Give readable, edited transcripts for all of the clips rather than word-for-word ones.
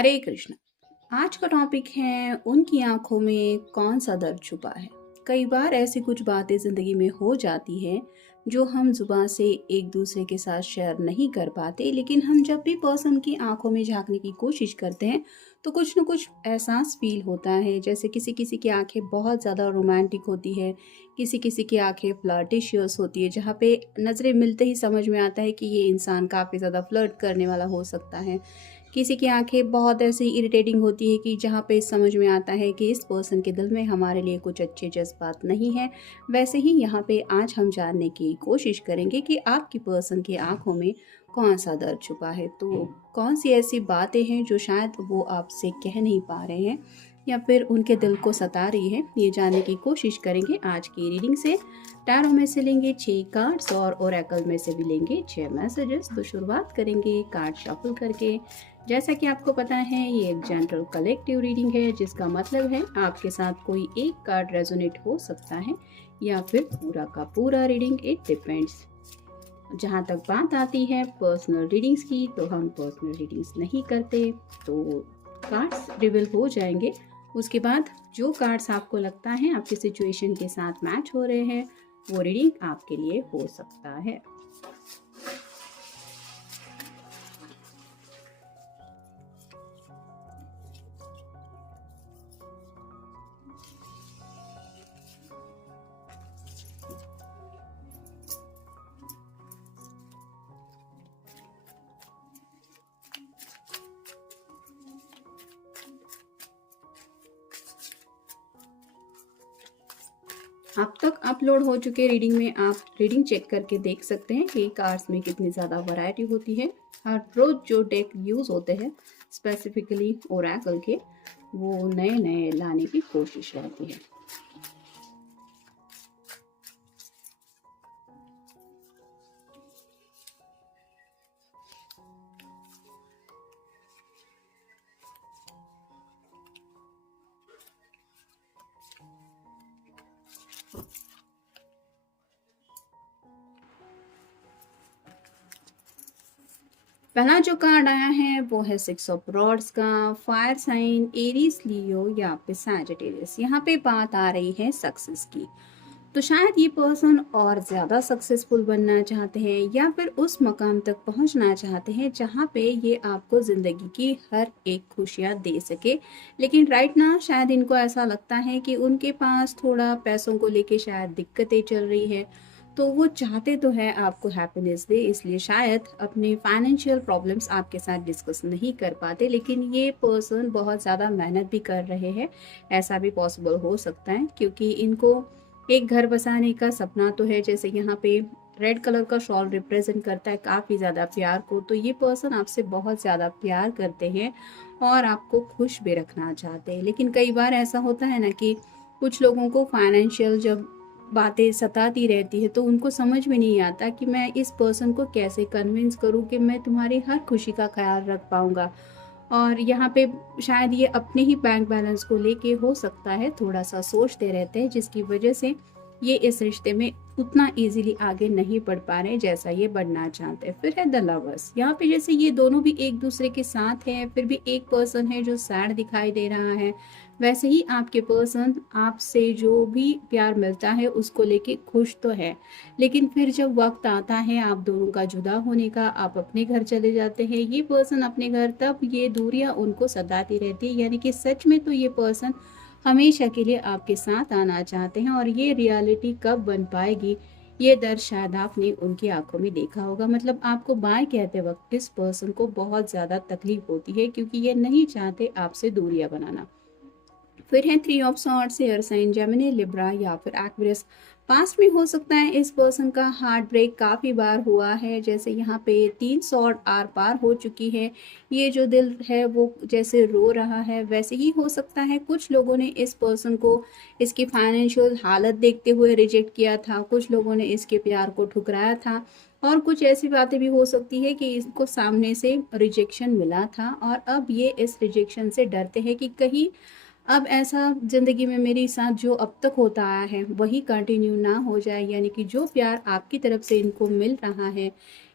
हरे कृष्ण। आज का टॉपिक है उनकी आंखों में कौन सा दर्द छुपा है। कई बार ऐसी कुछ बातें जिंदगी में हो जाती हैं जो हम जुबान से एक दूसरे के साथ शेयर नहीं कर पाते, लेकिन हम जब भी पर्सन की आंखों में झांकने की कोशिश करते हैं तो कुछ न कुछ एहसास फील होता है। जैसे किसी किसी की आंखें बहुत ज़्यादा रोमांटिक होती है, किसी किसी की आंखें फ्लर्टिशियस होती है, जहाँ पे नज़रें मिलते ही समझ में आता है कि ये इंसान काफ़ी ज़्यादा फ्लर्ट करने वाला हो सकता है। किसी की आंखें बहुत ऐसी इरिटेटिंग होती है कि जहाँ पे समझ में आता है कि इस पर्सन के दिल में हमारे लिए कुछ अच्छे जज्बात नहीं है। वैसे ही यहाँ पे आज हम जानने की कोशिश करेंगे कि आपकी पर्सन की आंखों में कौन सा दर्द छुपा है। तो कौन सी ऐसी बातें हैं जो शायद वो आपसे कह नहीं पा रहे हैं या फिर उनके दिल को सता रही है, ये जानने की कोशिश करेंगे आज की रीडिंग से। टैरो में से लेंगे 6 कार्ड्स और ओरेकल में से भी लेंगे 6 मैसेजेस। तो शुरुआत करेंगे कार्ड शफल करके। जैसा कि आपको पता है ये एक जनरल कलेक्टिव रीडिंग है, जिसका मतलब है आपके साथ कोई एक कार्ड रेजोनेट हो सकता है या फिर पूरा का पूरा रीडिंग, इट डिपेंड्स। जहाँ तक बात आती है पर्सनल रीडिंग्स की, तो हम पर्सनल रीडिंग्स नहीं करते। तो कार्ड्स रिवील हो जाएंगे, उसके बाद जो कार्ड्स आपको लगता है आपकी सिचुएशन के साथ मैच हो रहे हैं वो रीडिंग आपके लिए हो सकता है। अब तक अपलोड हो चुके रीडिंग में आप रीडिंग चेक करके देख सकते हैं कि कार्ड्स में कितनी ज़्यादा वैरायटी होती है। हर रोज जो डेक यूज़ होते हैं स्पेसिफिकली ओरेकल के, वो नए नए लाने की कोशिश रहती है। पहला जो कार्ड आया है वो है 6 ऑफ रॉड्स का। फायर साइन एरीज, लियो या फिर सैजिटेरियस। यहाँ पे बात आ रही है सक्सेस की। तो शायद ये पर्सन और ज़्यादा सक्सेसफुल बनना चाहते हैं या फिर उस मकाम तक पहुंचना चाहते हैं जहां पे ये आपको ज़िंदगी की हर एक खुशियां दे सके। लेकिन राइट ना शायद इनको ऐसा लगता है कि उनके पास थोड़ा पैसों को लेके शायद दिक्कतें चल रही है। तो वो चाहते तो है आपको हैप्पीनेस दे, इसलिए शायद अपने फाइनेंशियल प्रॉब्लम्स आपके साथ डिस्कस नहीं कर पाते। लेकिन ये पर्सन बहुत ज़्यादा मेहनत भी कर रहे हैं, ऐसा भी पॉसिबल हो सकता है, क्योंकि इनको एक घर बसाने का सपना तो है। जैसे यहाँ पे रेड कलर का शॉल रिप्रेजेंट करता है काफ़ी ज़्यादा प्यार को। तो ये पर्सन आपसे बहुत ज़्यादा प्यार करते हैं और आपको खुश भी रखना चाहते हैं। लेकिन कई बार ऐसा होता है ना कि कुछ लोगों को फाइनेंशियल जब बातें सताती रहती है तो उनको समझ में नहीं आता कि मैं इस पर्सन को कैसे कन्विंस करूं कि मैं तुम्हारी हर खुशी का ख्याल रख पाऊंगा। और यहाँ पे शायद ये अपने ही बैंक बैलेंस को लेके हो सकता है थोड़ा सा सोचते रहते हैं, जिसकी वजह से ये इस रिश्ते में उतना इजीली आगे नहीं बढ़ पा रहे जैसा ये बढ़ना चाहते हैं। फिर है द लवर्स। यहाँ पे जैसे ये दोनों भी एक दूसरे के साथ हैं, फिर भी एक पर्सन है जो सैड दिखाई दे रहा है। वैसे ही आपके पर्सन आपसे जो भी प्यार मिलता है उसको लेके खुश तो है, लेकिन फिर जब वक्त आता है आप दोनों का जुदा होने का, आप अपने घर चले जाते हैं, ये पर्सन अपने घर, तब ये दूरियां उनको सताती रहती है। यानी कि सच में तो ये पर्सन हमेशा के लिए आपके साथ आना चाहते हैं, और ये रियलिटी कब बन पाएगी ये दर्द शायद आपने उनकी आंखों में देखा होगा। मतलब आपको बाय कहते वक्त इस पर्सन को बहुत ज़्यादा तकलीफ होती है, क्योंकि ये नहीं चाहते आपसे दूरियां बनाना। फिर है 3 of swords, air sign Gemini, Libra या फिर एक्वेरियस। पास्ट में हो सकता है इस पर्सन का हार्ट ब्रेक काफ़ी बार हुआ है। जैसे यहाँ पे 3 सॉर्ड आर पार हो चुकी है, ये जो दिल है वो जैसे रो रहा है। वैसे ही हो सकता है कुछ लोगों ने इस पर्सन को इसकी फाइनेंशियल हालत देखते हुए रिजेक्ट किया था, कुछ लोगों ने इसके प्यार को ठुकराया था, और कुछ ऐसी बातें भी हो सकती है कि इसको सामने से रिजेक्शन मिला था और अब ये इस रिजेक्शन से डरते हैं कि कहीं अब ऐसा ज़िंदगी में मेरे साथ जो अब तक होता आया है वही कंटिन्यू ना हो जाए। यानी कि जो प्यार आपकी तरफ से इनको मिल रहा है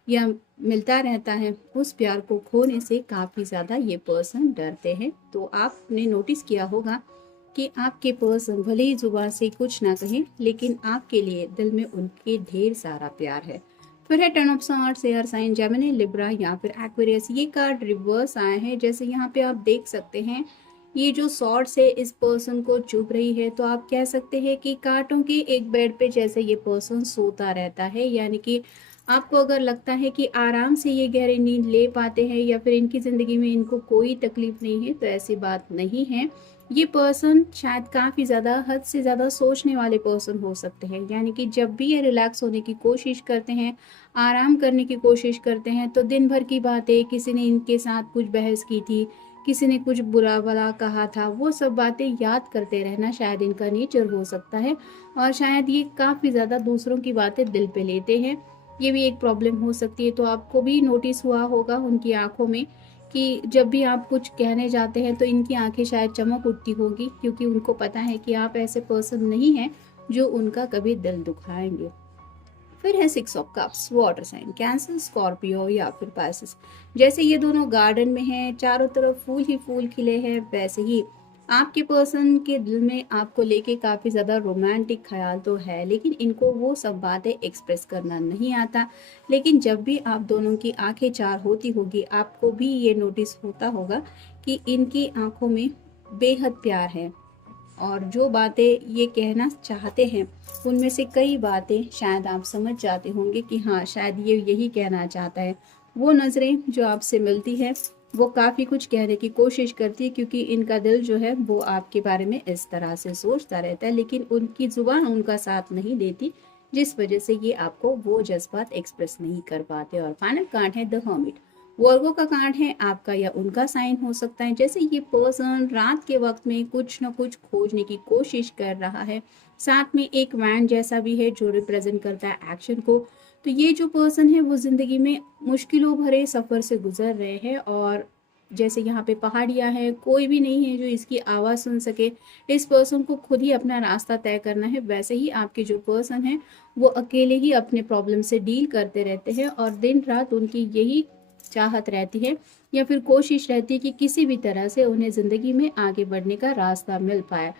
या मिलता रहता है, उस प्यार को खोने से काफ़ी ज़्यादा ये पर्सन डरते हैं। तो आपने नोटिस किया होगा कि आपके पर्सन भले ही जुबान से कुछ ना कहें, लेकिन आपके लिए दिल में उनके ढेर सारा प्यार है। फिर है ten of swords, air sign Gemini, Libra या फिर एक्वेरियस। ये कार्ड रिवर्स आए हैं। जैसे यहाँ पे आप देख सकते हैं, ये जो सॉर्ड्स है इस पर्सन को चुभ रही है, तो आप कह सकते हैं कि कांटों के एक बेड पे जैसे ये पर्सन सोता रहता है। यानी कि आपको अगर लगता है कि आराम से ये गहरी नींद ले पाते हैं या फिर इनकी ज़िंदगी में इनको कोई तकलीफ नहीं है, तो ऐसी बात नहीं है। ये पर्सन शायद काफ़ी ज़्यादा हद से ज़्यादा सोचने वाले पर्सन हो सकते हैं। यानी कि जब भी ये रिलैक्स होने की कोशिश करते हैं, आराम करने की कोशिश करते हैं, तो दिन भर की बातें, किसी ने इनके साथ कुछ बहस की थी, किसी ने कुछ बुरा भला कहा था, वो सब बातें याद करते रहना शायद इनका नेचर हो सकता है। और शायद ये काफ़ी ज़्यादा दूसरों की बातें दिल पे लेते हैं। ये भी एक प्रॉब्लम हो सकती है। तो आपको भी नोटिस हुआ होगा उनकी आंखों में कि जब भी आप कुछ कहने जाते हैं तो इनकी आंखें शायद चमक उठती होगी, क्योंकि उनको पता है कि आप ऐसे पर्सन नहीं हैं जो उनका कभी दिल दुखाएंगे। फिर है six of cups, water sign, Cancer, Scorpio या फिर पाइसेस। जैसे ये दोनों गार्डन में हैं, चारों तरफ फूल ही फूल खिले हैं, वैसे ही आपके पर्सन के दिल में आपको लेके काफ़ी ज़्यादा रोमांटिक ख्याल तो है, लेकिन इनको वो सब बातें एक्सप्रेस करना नहीं आता। लेकिन जब भी आप दोनों की आंखें चार होती होगी, आपको भी ये नोटिस होता होगा कि इनकी आंखों में बेहद प्यार है। और जो बातें ये कहना चाहते हैं, उनमें से कई बातें शायद आप समझ जाते होंगे कि हाँ, शायद ये यही कहना चाहता है। वो नज़रें जो आपसे मिलती है, वो काफ़ी कुछ कहने की कोशिश करती है, क्योंकि इनका दिल जो है वो आपके बारे में इस तरह से सोचता रहता है, लेकिन उनकी ज़ुबान उनका साथ नहीं देती, जिस वजह से ये आपको वो जज्बात एक्सप्रेस नहीं कर पाते। और फाइनल कार्ड है द हर्मिट। वर्गो का कार्ड है, आपका या उनका साइन हो सकता है। जैसे ये पर्सन रात के वक्त में कुछ न कुछ खोजने की कोशिश कर रहा है, साथ में एक वैन जैसा भी है जो रिप्रेजेंट करता है एक्शन को। तो ये जो पर्सन है वो जिंदगी में मुश्किलों भरे सफर से गुजर रहे हैं, और जैसे यहाँ पे पहाड़ियाँ हैं, कोई भी नहीं है जो इसकी आवाज़ सुन सके। इस पर्सन को खुद ही अपना रास्ता तय करना है। वैसे ही आपके जो पर्सन है वो अकेले ही अपने प्रॉब्लम से डील करते रहते हैं, और दिन रात उनकी यही चाहत रहती है या फिर कोशिश रहती है कि किसी भी तरह से उन्हें जिंदगी में आगे बढ़ने का रास्ता मिल पाए।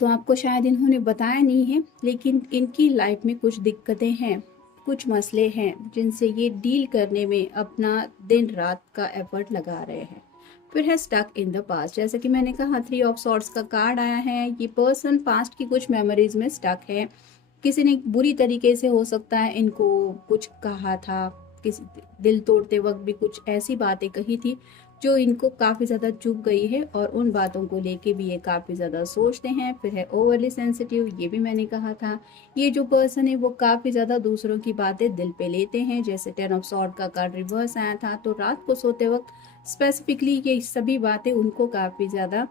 तो आपको शायद इन्होंने बताया नहीं है, लेकिन इनकी लाइफ में कुछ दिक्कतें हैं, कुछ मसले हैं जिनसे ये डील करने में अपना दिन रात का एफर्ट लगा रहे हैं। फिर है स्टक इन द पास्ट। जैसे कि मैंने कहा, थ्री ऑफ सॉर्ड्स का कार्ड आया है। ये पर्सन पास्ट की कुछ मेमोरीज में स्टक है। किसी ने बुरी तरीके से हो सकता है इनको कुछ कहा था, किसी दिल तोड़ते वक्त भी कुछ ऐसी बातें कही थी जो इनको काफ़ी ज़्यादा चुभ गई है, और उन बातों को लेके भी ये काफ़ी ज़्यादा सोचते हैं। फिर है ओवरली सेंसिटिव, ये भी मैंने कहा था। ये जो पर्सन है वो काफ़ी ज़्यादा दूसरों की बातें दिल पे लेते हैं। जैसे टेन ऑफ सॉर्ड का कार्ड रिवर्स आया था, तो रात को सोते वक्त स्पेसिफिकली ये सभी बातें उनको काफ़ी ज़्यादा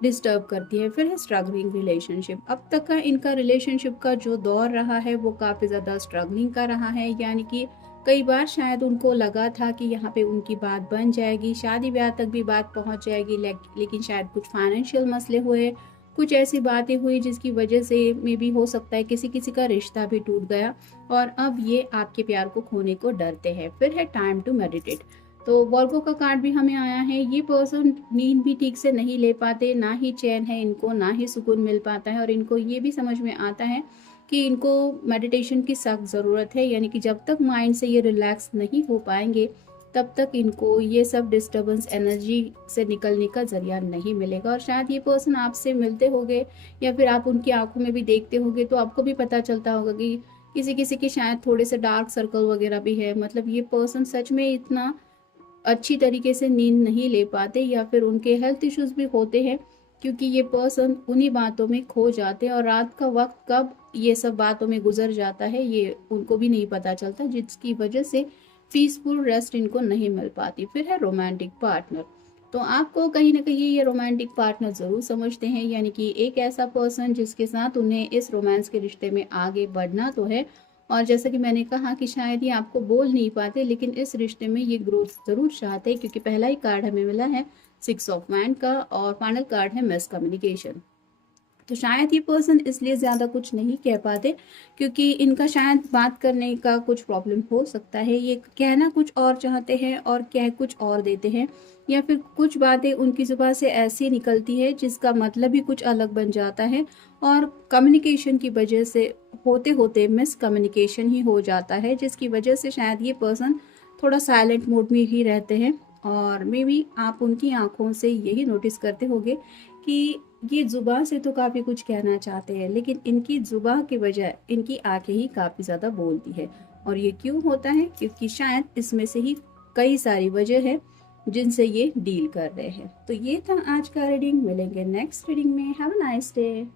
डिस्टर्ब करती है। फिर है स्ट्रगलिंग रिलेशनशिप। अब तक का इनका रिलेशनशिप का जो दौर रहा है वो काफ़ी ज़्यादा स्ट्रगलिंग का रहा है। यानी कि कई बार शायद उनको लगा था कि यहाँ पे उनकी बात बन जाएगी, शादी ब्याह तक भी बात पहुँच जाएगी, लेकिन शायद कुछ फाइनेंशियल मसले हुए, कुछ ऐसी बातें हुई जिसकी वजह से मे भी हो सकता है किसी किसी का रिश्ता भी टूट गया, और अब ये आपके प्यार को खोने को डरते हैं। फिर है टाइम टू मेडिटेट। तो वर्गो का कार्ड भी हमें आया है। ये पर्सन नींद भी ठीक से नहीं ले पाते, ना ही चैन है इनको, ना ही सुकून मिल पाता है, और इनको ये भी समझ में आता है कि इनको मेडिटेशन की सख्त ज़रूरत है। यानी कि जब तक माइंड से ये रिलैक्स नहीं हो पाएंगे, तब तक इनको ये सब डिस्टर्बेंस एनर्जी से निकलने का जरिया नहीं मिलेगा। और शायद ये पर्सन आपसे मिलते होंगे या फिर आप उनकी आंखों में भी देखते होंगे, तो आपको भी पता चलता होगा कि किसी किसी के शायद थोड़े से डार्क सर्कल वगैरह भी है। मतलब ये पर्सन सच में इतना अच्छी तरीके से नींद नहीं ले पाते, या फिर उनके हेल्थ इश्यूज भी होते हैं, क्योंकि ये पर्सन उन्हीं बातों में खो जाते हैं, और रात का वक्त कब ये सब बातों में गुजर जाता है ये उनको भी नहीं पता चलता, जिसकी वजह से पीसफुल रेस्ट इनको नहीं मिल पाती। फिर है रोमांटिक पार्टनर। तो आपको कहीं ना कहीं ये रोमांटिक पार्टनर ज़रूर समझते हैं, यानी कि एक ऐसा पर्सन जिसके साथ उन्हें इस रोमांस के रिश्ते में आगे बढ़ना तो है। और जैसा कि मैंने कहा कि शायद ये आपको बोल नहीं पाते, लेकिन इस रिश्ते में ये ग्रोथ ज़रूर चाहते हैं, क्योंकि पहला ही कार्ड हमें मिला है सिक्स ऑफ वैंड का, और फाइनल कार्ड है मिस कम्युनिकेशन। तो शायद ये पर्सन इसलिए ज़्यादा कुछ नहीं कह पाते क्योंकि इनका शायद बात करने का कुछ प्रॉब्लम हो सकता है। ये कहना कुछ और चाहते हैं और कह कुछ और देते हैं, या फिर कुछ बातें उनकी ज़ुबान से ऐसी निकलती है जिसका मतलब ही कुछ अलग बन जाता है, और कम्युनिकेशन की वजह से होते होते मिसकम्युनिकेशन ही हो जाता है, जिसकी वजह से शायद ये पर्सन थोड़ा साइलेंट मोड में ही रहते हैं। और मे बी आप उनकी आंखों से यही नोटिस करते होंगे कि ये ज़ुबान से तो काफ़ी कुछ कहना चाहते हैं, लेकिन इनकी ज़ुबान के बजाय इनकी आंखें ही काफ़ी ज़्यादा बोलती है। और ये क्यों होता है? क्योंकि शायद इसमें से ही कई सारी वजह है जिनसे ये डील कर रहे हैं। तो ये था आज का रीडिंग। मिलेंगे नेक्स्ट रीडिंग में। Have a nice day.